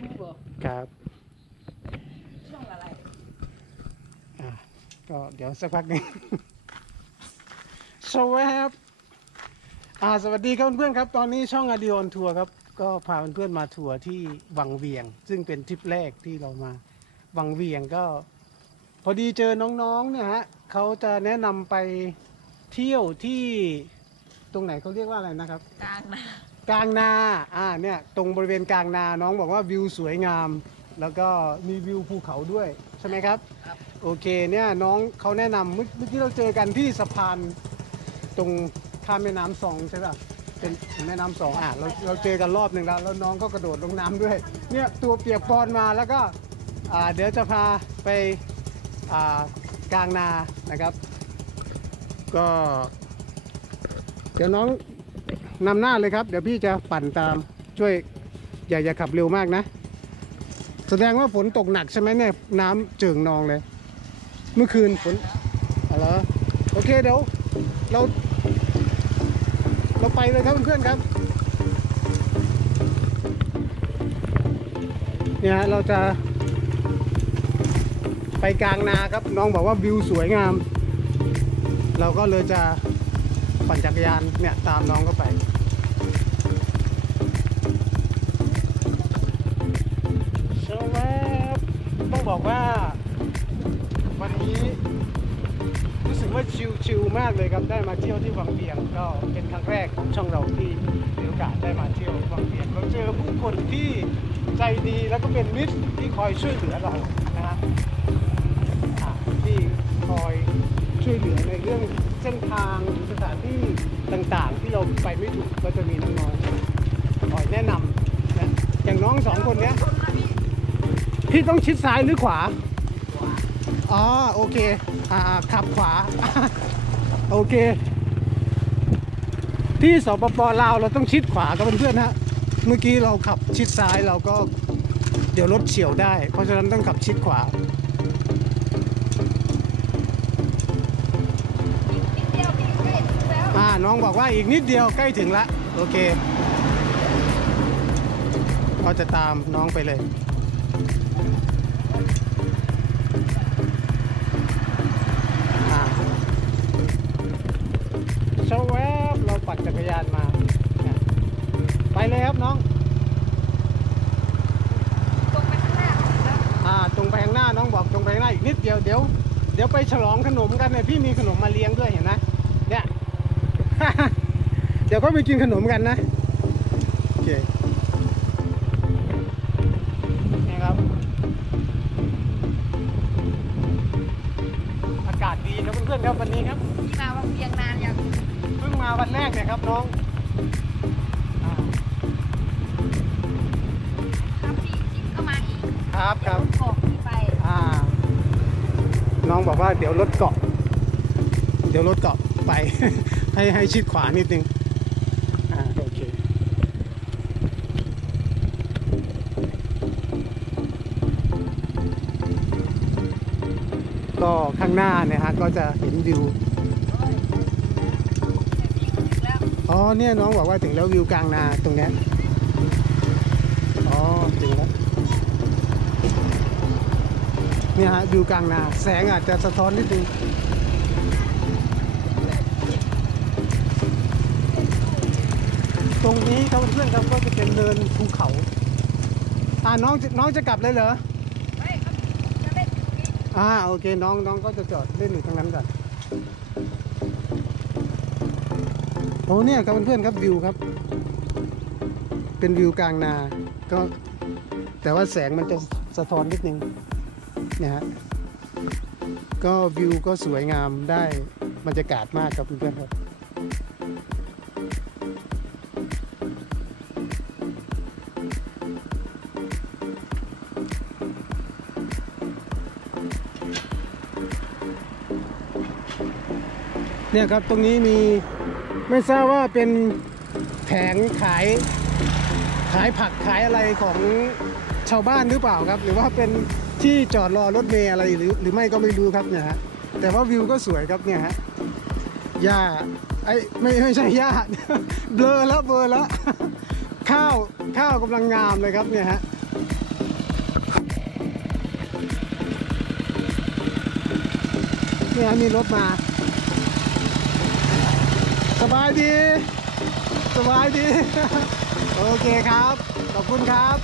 ทูบเหรอครับช่องอะไรอะก็เดี๋ยวสักพักหนึง สวัสดีครับอ่าสวัสดีครับเพื่อนๆครับ ตอนนี้ช่องอดีออนทัวร์ครับ ก็พาเพื่อนๆมาทัวร์ที่วังเวียง ซึ่งเป็นทริปแรกที่เรามาวังเวียงก็ พอดีเจอน้องๆเนี่ยฮะเขาจะแนะนำไปเที่ยวที่ตรงไหนเขาเรียกว่าอะไรนะครับ กลางนะ กลางนาอ่าเนี่ยตรงบริเวณกลางนาน้องบอกว่าวิวสวยงาม แล้วก็มีวิวภูเขาด้วยใช่ไหมครับครับโอเคเนี่ยน้องเขาแนะนำเมื่อเมื่อกี้เราเจอกันที่สะพานตรงข้ามแม่น้ำสองใช่ป่ะเป็นแม่น้ำสองอะเราเราเจอกันรอบหนึ่งแล้วแล้วน้องก็กระโดดลงน้ำด้วยเนี่ยตัวเปียกปอนมาแล้วก็อ่าเดี๋ยวจะพาไปอ่ากลางนานะครับ ก็ เดี๋ยวน้อง นำหน้าเลยครับ เดี๋ยวพี่จะปั่นตามช่วยอย่าอย่าขับเร็วมากนะ แสดงว่าฝนตกหนักใช่ไหมเนี่ยน้ำเจิ่งนองเลย เมื่อคืนฝนอะไรโอเคเดี๋ยวเรา เราไปเลยครับเพื่อนๆครับเนี่ยเราจะ ไปกลางนาครับน้องบอกว่าวิวสวยงาม เราก็เลยจะ ปั่นจักรยานเนี่ยตามน้องก็ไปสวัสดีครับต้องบอกว่า วันนี้รู้สึกว่าชิลๆมากเลยครับได้มาเที่ยวที่วังเวียงก็เป็นครั้งแรกของช่องเราที่มีโอกาสได้มาเที่ยววังเวียงเราเจอผู้คนที่ใจดีแล้วก็เป็นมิตรที่คอยช่วยเหลือเรานะฮะที่คอยช่วยเหลือในเรื่อง เส้นทางหรือสถานที่ต่างๆ ที่เราไปไม่ถูกก็จะมีน้องๆคอยแนะนำนะอย่างน้องสองคนเนี้ยพี่ต้องชิดซ้ายหรือขวา อ๋อโอเค อ่าขับขวา โอเค ที่สปปลาวเราต้องชิดขวากับเพื่อนๆฮะ เมื่อกี้เราขับชิดซ้ายเราก็เดี๋ยวรถเฉียวได้ เพราะฉะนั้นต้องขับชิดขวา น้องบอกว่าอีกนิดเดียวใกล้ถึงละ โอเค เราจะตามน้องไปเลยอ่าชวแวบเราปั่นจักรยานมา ไปเลยครับน้อง ตรงไปข้างหน้าถึงแล้วอ่าตรงไปข้างหน้าน้องบอกตรงไปข้างหน้าอีกนิดเดียวเดี๋ยวเดี๋ยวไปฉลองขนมกันเนี่ยพี่มีขนมมาเลี้ยงด้วยเห็นไหม เนี่ยเดี๋ยวก็ไปกินขนมกันนะโอเคนี่ครับ อากาศดีนะเพื่อนๆครับวันนี้ครับพี่มาวังเวียงนานยังเพิ่งมาวันแรกเนี่ยครับน้องอ่าครับพี่จิ๊บก็มาอีกครับครับเกาะพี่ไปอ่า น้องบอกว่าเดี๋ยวรถเกาะ เดี๋ยวรถเกาะไป ให้ให้ชิดขวานิดนึงอ่าโอเคก็ข้างหน้าเนี่ยฮะก็จะเห็นวิวอ๋อเนี่ยน้องบอกว่าถึงแล้ววิวกลางนาตรงเนี้ยอ๋อถึงแล้วเนี่ยฮะวิวกลางนาแสงอาจจะสะท้อนนิดนึง นี้ครับเพื่อนๆครับก็จะเป็นเนินภูเขาอ่าน้องจะน้องจะกลับเลยเหรอไม่ครับจะเล่นอยู่ตรงนี้อ่าโอเคน้องน้องก็จะจอดเล่นอยู่ตรงนั้นก่อนโอ้เนี่ยครับเพื่อนๆครับวิวครับ เป็นวิวกลางนา ก็แต่ว่าแสงมันจะสะท้อนนิดนึงเนี่ยฮะก็วิวก็สวยงามได้บรรยากาศมากครับเพื่อนๆครับ เนี่ยครับตรงนี้มีไม่ทราบว่าเป็นแผงขายขายผักขายอะไรของชาวบ้านหรือเปล่าครับ หรือว่าเป็นที่จอดรอรถเมล์อะไรหรือหรือไม่ก็ไม่รู้ครับเนี่ยฮะแต่ว่าวิวก็สวยครับเนี่ยฮะหญ้าไอ้ไม่ไม่ใช่หญ้าเบลอแล้วเบลอแล้วข้าวข้าวกำลังงามเลยครับเนี่ยฮะเนี่ยมีรถมา สบายดี สบายดี โอเคครับ ขอบคุณครับ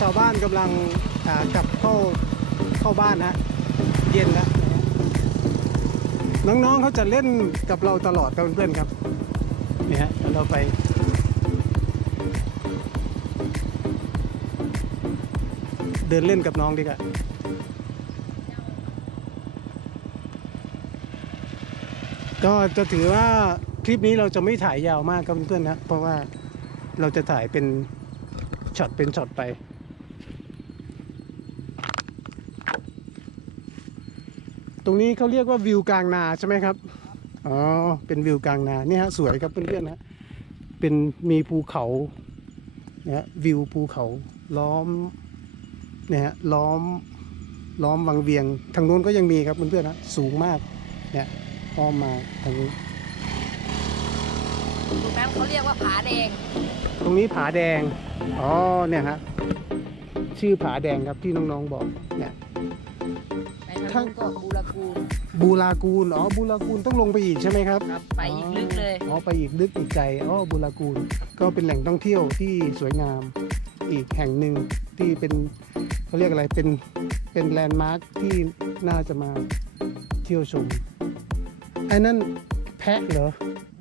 ชาวบ้านกำลังกลับเข้าเข้าบ้านฮะ เย็นแล้ว น้องๆเขาจะเล่นกับเราตลอดครับเพื่อนๆครับ นี่ฮะเดี๋ยวเราไปเดินเล่นกับน้องดีกว่า ก็จะถือว่าคลิปนี้เราจะไม่ถ่ายยาวมากครับเพื่อนๆนะ เพราะว่าเราจะถ่ายเป็นช็อตเป็นช็อตไป ตรงนี้เขาเรียกว่าวิวกลางนาใช่ไหมครับ อ๋อ เป็นวิวกลางนาเนี่ยฮะสวยครับเพื่อนๆนะ เป็นมีภูเขาเนี่ยฮะวิวภูเขาล้อมเนี่ยฮะล้อมล้อมวังเวียง ทางโน้นก็ยังมีครับเพื่อนๆนะ สูงมากเนี่ย อ้อมมาทางนี้ ตรงนั้นเขาเรียกว่าผาแดงตรงนี้ผาแดง อ๋อ เนี่ยฮะ ชื่อผาแดงครับที่น้องๆบอก เนี่ยในทางนู้นก็บูรากูลบูรากูล อ๋อ บูรากูลต้องลงไปอีกใช่ไหมครับ ครับไปอีกลึกเลย อ๋อ ไปอีกลึกอีกไกลอ๋อ บูรากูล ก็เป็นแหล่งท่องเที่ยวที่สวยงาม อีกแห่งหนึ่งที่เป็นเขาเรียกอะไร เป็น เป็นแลนด์มาร์คที่น่าจะมาเที่ยวชม ไอ้นั่นแพะเหรอ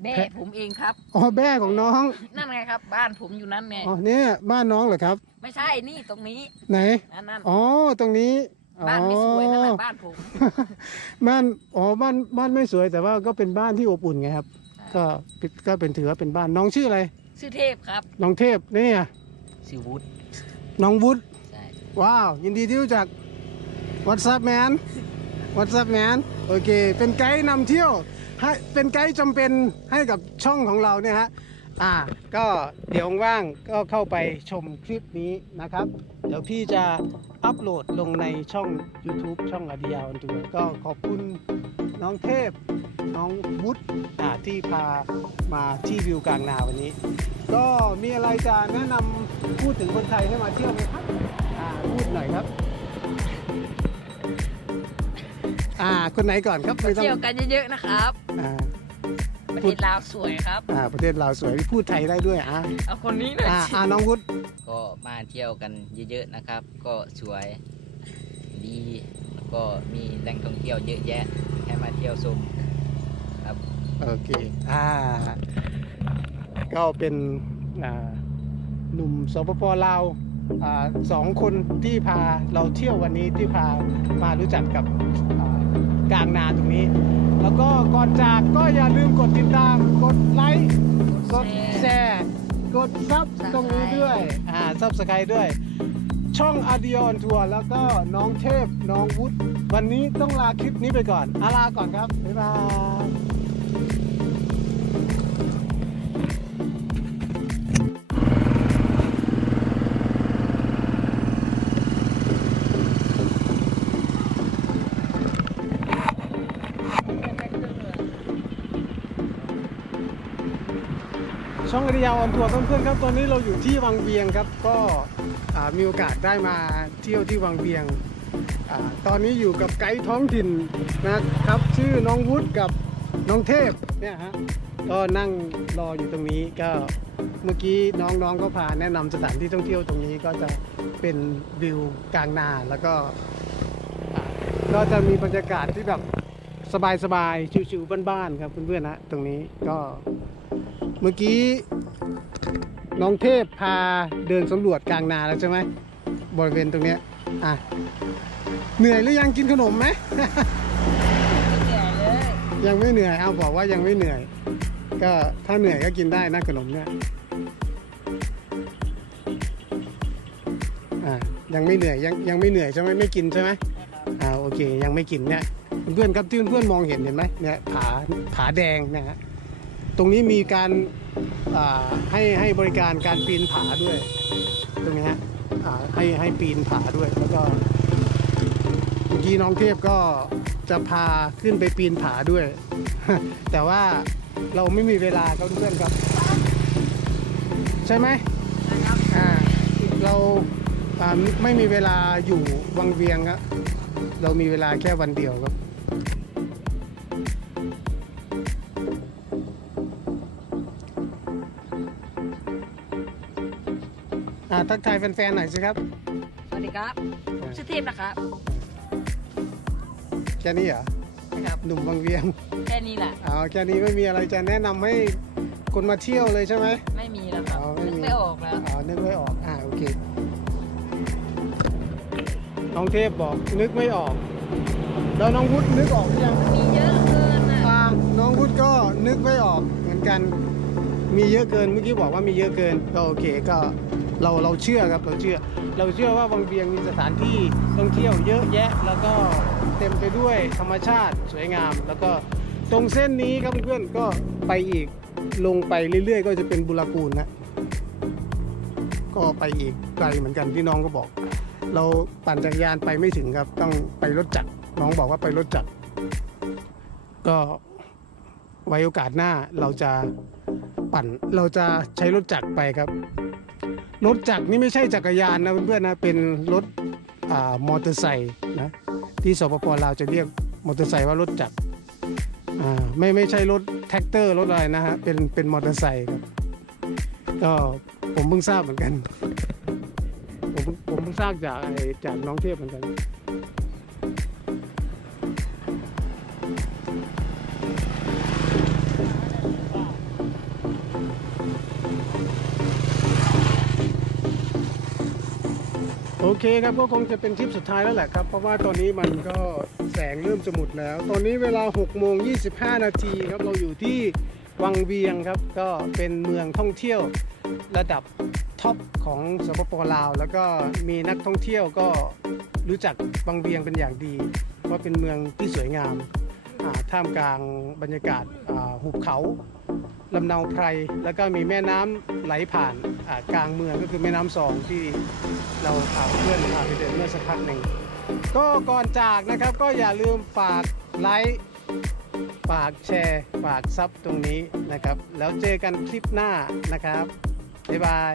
แม่ผมเองครับ อ๋อแม่ของน้อง นั่นไงครับ บ้านผมอยู่นั่นไง อ๋อเนี่ยบ้านน้องเหรอครับ ไม่ใช่ นี่ตรงนี้ ไหน นั่นนั่นอ๋อตรงนี้บ้านไม่สวยนั่นแหละบ้านผม บ้าน อ๋อ บ้าน บ้านไม่สวยแต่ว่าก็เป็นบ้านที่อบอุ่นไงครับ ก็เป็นก็เป็นถือว่าเป็นบ้าน น้องชื่ออะไร ชื่อเทพครับ น้องเทพนี่อะชื่อวุฒิน้องวุฒิใช่ว้าว ยินดีที่รู้จัก What's up man What's up man โอเค เป็นไกด์นำเที่ยวให้เป็นไกด์จำเป็นให้กับช่องของเราเนี่ยฮะ อ่า ก็เดี๋ยวว่างก็เข้าไปชมคลิปนี้นะครับ เดี๋ยวพี่จะอัปโหลดลงในช่อง YouTube ช่องอดียาวันตัวก็ขอบคุณน้องเทพ น้องวุฒิอ่าที่พามาที่วิวกลางนาวันนี้ ก็มีอะไรจะแนะนำพูดถึงคนไทยให้มาเที่ยวไหมครับ อ่า พูดหน่อยครับ อ่า คนไหนก่อนครับไม่ต้องเที่ยวกันเยอะๆนะครับอ่าประเทศลาวสวยครับ อ่า ประเทศเราวสวยพูดไทยได้ด้วยอ่าเอาคนนี้หน่อยอ่าสิอ่าน้องวุฒิก็มาเที่ยวกันเยอะๆนะครับ ก็สวยดีแล้วก็มีแหล่งท่องเที่ยวเยอะแยะให้มาเที่ยวชมครับ โอเคอ่าก็เป็นอ่าหนุ่มสปปลาวอ่าสองคนที่พาเราเที่ยววันนี้ที่พามารู้จักกับอ่า กลางนาตรงนี้ แล้วก็ก่อนจากก็อย่าลืมกดติดตาม กดไลค์กดแชร์กดซับตรงนี้ด้วยอ่าซับสไครด้วย ช่องอ d ดิออนทัวร์แล้วก็น้องเทพน้องวุฒิวันนี้ต้องลาคลิปนี้ไปก่อนอาลาก่อนครับ บ๊ายบาย ช่องอริยาออนทัวร์เพื่อนๆครับ ตอนนี้เราอยู่ที่วังเวียงครับ ก็มีโอกาสได้มาเที่ยวที่วังเวียงอตอนนี้อยู่กับไกด์ท้องถิ่นนะครับ ชื่อน้องวุฒิกับน้องเทพเนี่ยฮะ ก็นั่งรออยู่ตรงนี้ก็เมื่อกี้น้องๆก็พาแนะนำสถานที่ท่องเที่ยวตรงนี้ก็จะเป็นวิวกลางนาแล้วก็ก็จะมีบรรยากาศที่แบบสบายๆชิวๆบ้านๆครับเพื่อนๆนะตรงนี้ก็ เมื่อกี้น้องเทพพาเดินสำรวจกลางนาแล้วใช่ไหมบริเวณตรงเนี้ยอะเหนื่อยหรือยังกินขนมไหม เหนื่อยเลยยังไม่เหนื่อยเอาบอกว่ายังไม่เหนื่อย ก็ถ้าเหนื่อยก็กินได้นะขนมเนี่ยอ่ายังไม่เหนื่อยยังยังไม่เหนื่อยใช่ไหมไม่กินใช่ไหมอ่าโอเค ยังไม่กินเนี่ยเพื่อนครับที่เพื่อนมองเห็นเห็นไหมเนี่ยผาผาแดงนะฮะ ตรงนี้มีการให้ให้บริการการปีนผาด้วย ตรงนี้ฮะให้ให้ปีนผาด้วยแล้วก็เมื่อกี้น้องเทพก็จะพาขึ้นไปปีนผาด้วย แต่ว่าเราไม่มีเวลาครับเพื่อนครับ ใช่ไหมอ่าเราอ่าไม่มีเวลาอยู่วังเวียงครับเรามีเวลาแค่วันเดียวครับ ทักทายแฟนๆหน่อยสิครับสวัสดีครับผมชื่อเทพนะครับแค่นี้เหรอนะครับหนุ่มบางเวียงแค่นี้แหละอ๋อแค่นี้ไม่มีอะไรจะแนะนำให้คนมาเที่ยวเลยใช่ไหม ไม่มีแล้วครับอ๋อไม่นึกมีไม่ออกแล้วอ๋อนึกไม่ออกอ่าโอเคน้องเทพบอกนึกไม่ออกแล้วน้องวุฒินึกออกหรือยัง มีเยอะเกินอะอ่าน้องวุฒิก็นึกไม่ออกเหมือนกัน มีเยอะเกินเมื่อกี้บอกว่ามีเยอะเกินก็โอเคก็ เราเราเชื่อครับเราเชื่อ เราเชื่อว่าวังเวียงมีสถานที่ท่องเที่ยวเยอะแยะ แล้วก็เต็มไปด้วยธรรมชาติสวยงาม แล้วก็ตรงเส้นนี้ครับเพื่อนก็ไปอีกลงไปเรื่อยๆ ก็จะเป็นบุรกูลนะก็ไปอีกไกลเหมือนกันที่น้องก็บอก เราปั่นจักรยานไปไม่ถึงครับ ต้องไปรถจักรน้องบอกว่าไปรถจักรก็ไว้โอกาสหน้าเราจะปั่นเราจะใช้รถจักรไปครับ รถจักรนี่ไม่ใช่จักรยานนะเพื่อนๆนะเป็นรถมอเตอร์ไซค์นะที่สปปลาวจะเรียกมอเตอร์ไซค์ว่ารถจักรไม่ไม่ใช่รถแท็กเตอร์รถอะไรนะฮะเป็นเป็นมอเตอร์ไซค์ครับก็ผมเพิ่งทราบเหมือนกัน ผมผมเพิ่งทราบจากจากน้องเทพเหมือนกัน โอเคครับก็คงจะเป็นทริปสุดท้ายแล้วแหละครับ เพราะว่าตอนนี้มันก็แสงเริ่มจะหมดแล้ว ตอนนี้เวลา6โมง25 นาทีครับเราอยู่ที่วังเวียงครับก็เป็นเมืองท่องเที่ยวระดับท็อปของสปปลาว แล้วก็มีนักท่องเที่ยวก็รู้จักวังเวียงเป็นอย่างดี ว่าเป็นเมืองที่สวยงามท่ามกลางบรรยากาศหุบเขา ลำเนาไพรแล้วก็มีแม่น้ำไหลผ่านกลางเมืองก็คือแม่น้ำสองที่เราพาเพื่อนพาไปเดินเมื่อสักพักหนึ่งก็ก่อนจากนะครับก็อย่าลืมฝากไลค์ฝากแชร์ฝากซับตรงนี้นะครับ แล้วเจอกันคลิปหน้านะครับ บ๊ายบาย